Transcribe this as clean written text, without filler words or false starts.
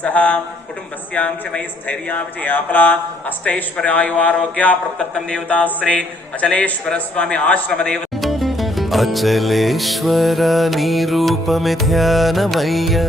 सह कुटुंबस्यां क्षमै स्थैर्या विजयाफला अष्टैश्वर्यायुआरोग्य प्रदत्तं देवता श्री अचलेश्वर स्वामी आश्रम देवता अचलेश्वर निरूपमे ध्यानमय्य